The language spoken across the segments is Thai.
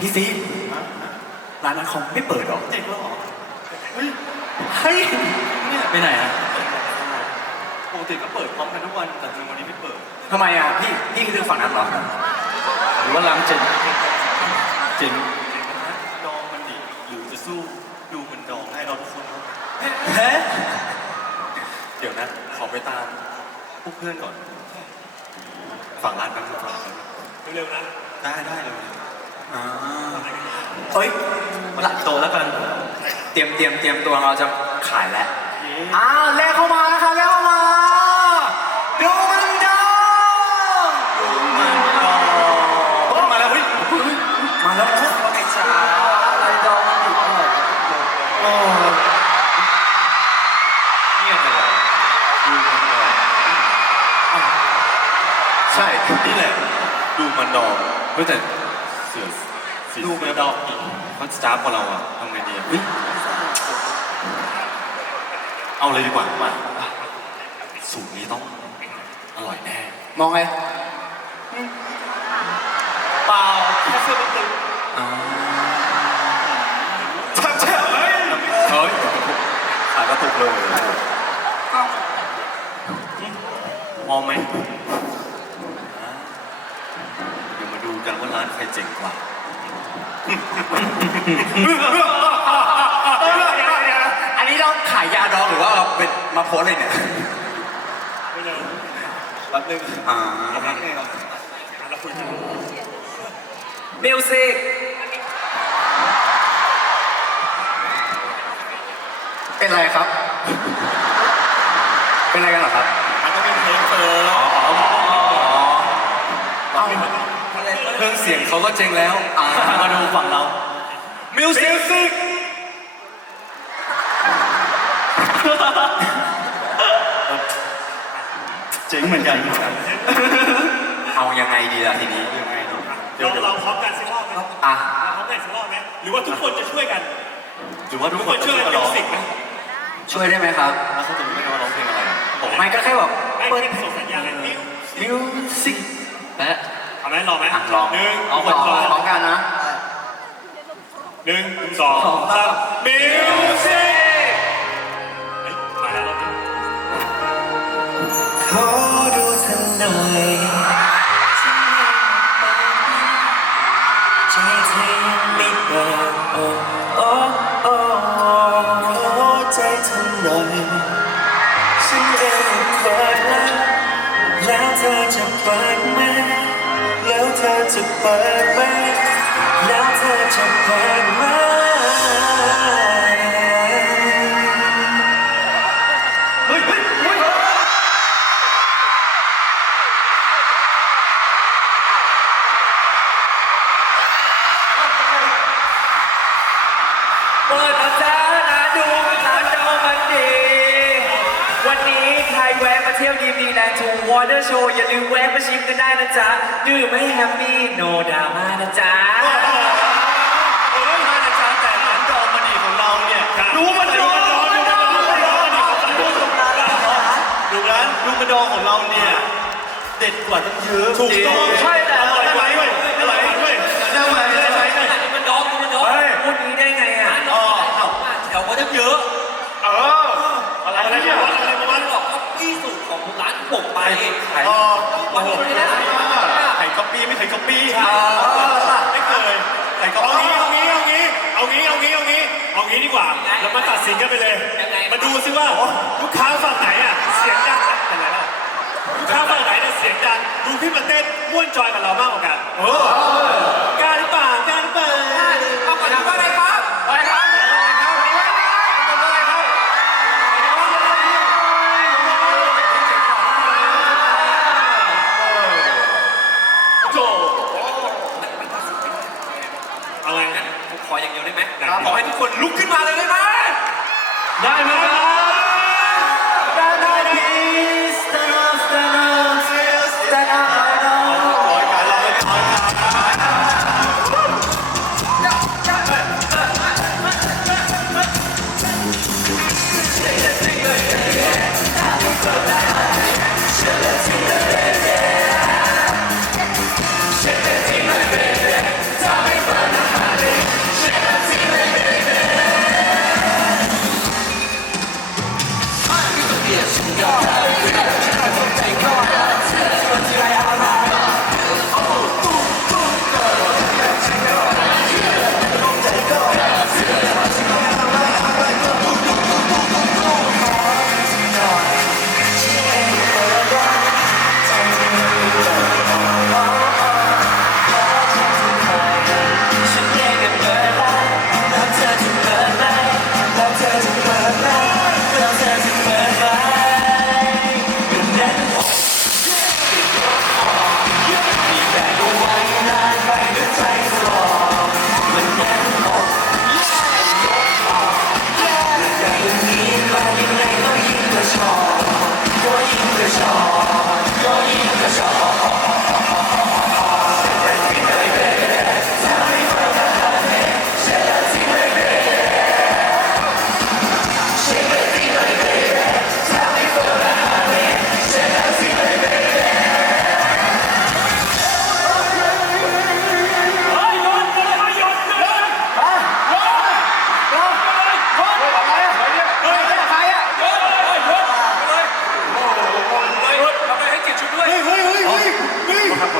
พี่ซีร้านนั้นเขาไม่เปิดหรอจริงแล้วเหรอเฮ้ยเฮ้ยเนี่ยไปไหนอะปกติก็เปิดพร้อมกันทุกวันแต่จริงวันนี้ไม่เปิดทำไมอะพี่พี่คือฝั่งนั้นเหรอหรือว่าร้านเจนเจนดองมันดิหรือจะสู้ดูมันดองให้เราทุกคนครับเฮ้ยเดี๋ยวนะขอไปตามพวกเพื่อนก่อน ฝั่งร้านนั้นฝั่งร้านนั้นเร็วๆนะได้ได้เลยอ่า เฮ้ยมาหลังโตแล้วกัน เตรียมเตรียมเตรียมตัวเราจะขายแล้ว อ้าวแลกเข้ามานะคะแลกเข้ามา สือสีดูมันดองเขาจ้าบกว่าเราอะทำไงดีอะเฮ้ยเอาเลยดีกว่ามาสูตรนี้ต้อง อร่อยแน่มองไงเปล่าแค่เสื้อมันตึงอ่าทับเชื่อเฮ้ยเฮ้ยขายกระตุกเลยมองไหม กันว่าร้านใครเจ๋งกว่า อันนี้เราขายยาดองหรือว่าเราเป็นมาโพสอะไรเนี่ยไม่เร็วแป๊บนึงอ่าแป๊บนึงครับเราคุยกันมิวสิกเป็นไรครับ เป็นอะไรกันเหรอครับมันก็เป็นเพลงเฟิร์ รื่องเสียงเขาก็เจ๋งแล้วอ่ามาดูฝั่งเรา มิวสิกเจ๋งเหมือนกันเอายังไงดีล่ะทีนี้ยังไงดีเราเราพร้อมกันสักรอบไหมอะพร้อมกันสักรอบไหมหรือว่าทุกคนจะช่วยกันหรือว่าทุทุกคคนนช่ช่ววยยกักันนร้ร้อองสิกไหมช่วยได้ไหมครับ แล้วเขาจะรู้ไหมว่าร้องเพลงอะไรบอกไม่ก็แค่แบบไม่เปิดเป็นส่งสัญญาณไงมิวมิวสิกและ เอาไหมลองไหมอะลองหนึ่งเอาสองพร้อมกันนะหนึ่งสองสามมิวสิกเฮ้ยมาแล้วรอบนี้ขอดูเธอหน่อย อ แวะมาเที่ยวดีดีแลนด์ทูวอเตอร์โชว์อย่าลืมแวะมาชิมกันได้นะจ๊ะ ดื่มไม่แฮปปี้โนดราม่านะจ๊ะโอ้ยมาจากจ้าแต่ร้านดองมันดีของเราเนี่ยดูมันดองดูมันดองดูมันดองดูมันดองดูร้านดูมันดองของเราเนี่ย เด็ดกว่าตั้งเยอะถูกต้อง ใช่แต่อร่อยกว่านผมไปขาย อ๋อมันไม่ได้ไข่ก๊อปปี้ไม่ไข่ก๊อปปี้ไม่เคยไข่ก๊อปเอาปี้งี้เอางี้เอางี้เอางี้เอางี้เอางี้เอางี้ดีกว่าเรามาตัดสินกันไปเลยมาดูซิว่าลูกค้าฝั่งไหนอะเสียงดังเป็นไรล่ะลูกค้าฝั่งไหนเนี่ยเสียงดังดูพี่มาเต้นม่วนจอยกับเรามากกว่ากันโอ้กล้าหรือเปล่ากล้าหรือเปล่า เอาก่อนนะว่าไง คนลุกขึ้นมาเลยได้ไหมได้ไหม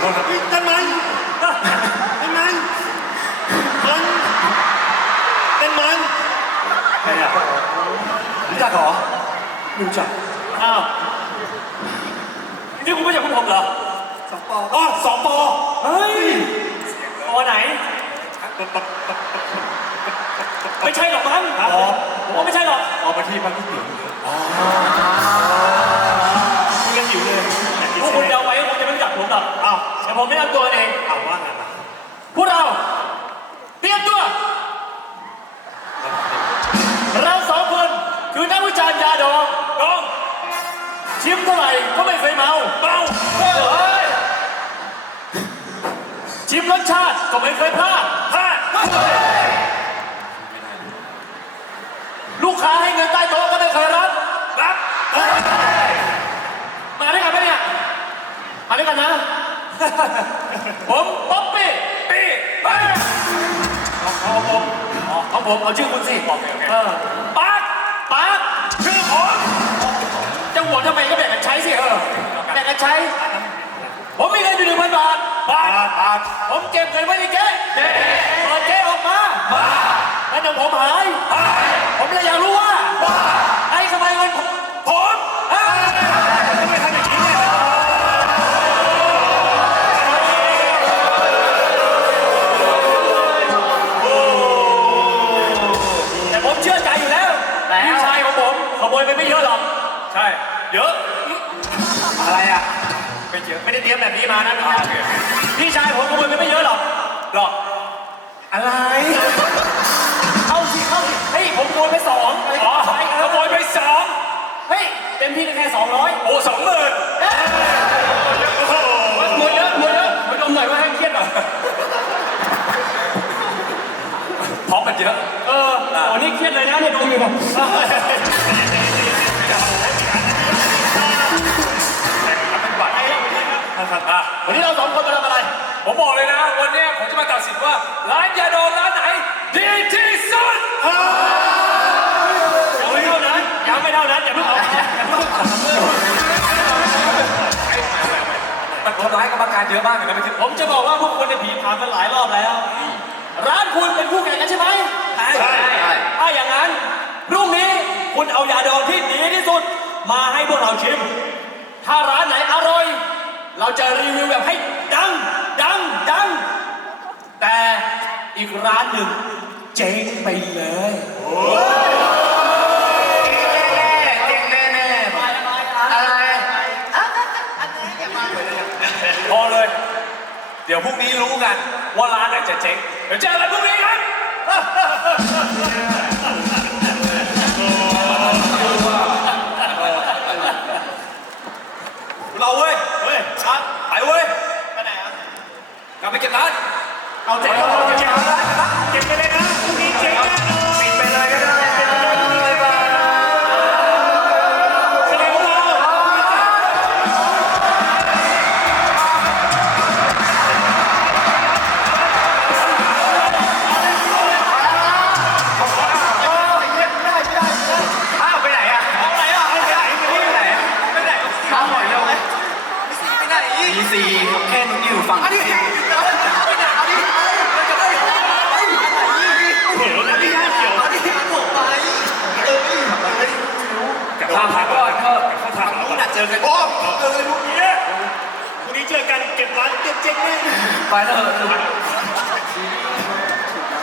ทษครับทำไมทำไมมันเป็นมันใครอะรู้จักเหรอรู้จักอ้าวนี่คุณไม่ใช่คุณผมเหรอสองปออ๋อสองปอเฮ้ยปอไหน ไม่ใช่หรอกมั้งอ๋อ ไม่ใช่หรอกอ๋อมาที่พักที่เดียวอ๋อ อ้าวแต่ผมไม่นำตัวเองอ้าวว่าไงมาพวกเรา เตรียมตัว เราสองคนคือนักวิจารณ์ยาดองดองชิมเท่าไหร่ก็ไม่เคยเมาเมาเฮ้ยชิมรสชาติก็ไม่เคยพลาดพลาดลูกค้าให้เงินใต้โต๊ะก็ไม่เคยรับรับมาด้วยกันไหมเนี่ยมาด้วยกันนะ ผมป๊อปปี้ปี้ไปของผมของผมเอาชื่อคุณสิเออปาร์คปาร์คชื่อผมจะหัวทำไมก็แบ่งกันใช้สิเออแบ่งกันใช้ ผมมีเงินอยู่หนึ่งพันบาทบาทบาทผมเก็บเงินไว้ในเก๊ะเปิดเก๊ะออกมาบาทแล้วเดี๋ยวผมหา อะไรอะไม่เยอะไม่ได้เตรียมแบบนี้มานะพี่ชายพี่ชายผมขโมยไปไม่เยอะหรอกหรอกอะไร เข้าสิเข้าสิเฮ้ยผมขโมยไปสองอ๋อขโมยไปสองเฮ้ยเต็มที่ได้แค่สองร้อยโอ้สองหมื่นหมดเยอะหมดเยอะไปดมหน่อยว่าให้เครียดหน่อยพร้อมกันเยอะเออโอ้นี่เครียดเลยนะเนี่ยดมอยู่แบบ อะวันนี้เราสองคนมาทำอะไร ผมบอกเลยนะ วันเนี้ยผมจะมาตัดสินว่า ร้านยาดองร้านไหนดีที่สุดยังไม่เท่านั้นยังไม่เท่านั้นอย่าเพิ่งเอาอย่าเพิ่งเอามันทำร้ายกรรมการเยอะมากเลยนะไม่ใช่ผมจะบอกว่าพวกคุณเนี่ยผีผ่านกันหลายรอบแล้ว ร้านคุณเป็นคู่แข่งกันใช่ไหมใช่ ถ้าอย่างนั้นพรุ่งนี้คุณเอายาดองที่ดีที่สุด มาให้พวกเราชิม ถ้าร้านไหนอร่อย เราจะรีวิวแบบให้ดัง ดัง ดัง แต่อีกร้านหนึ่งเจ๊งไปเลยเจ๊งแน่แน่อะไรพอเลย เดี๋ยวพรุ่งนี้รู้กันว่าร้านไหนจะเจ๊ง เดี๋ยวเจอกันพรุ่งนี้ ไหนดีซีแค่นี้อยู่ฝั่งนี้เดี๋ยวนะพี่เดี๋ยวกับข้าวผักก่อนเถอะกับข้าวผักนู้นน่ะเจอกันโอ้เออลูกเนี่ยพรุ่งนี้เจอกันเก็บร้านเก็บเจ๊งแน่ไปแล้วเหรอ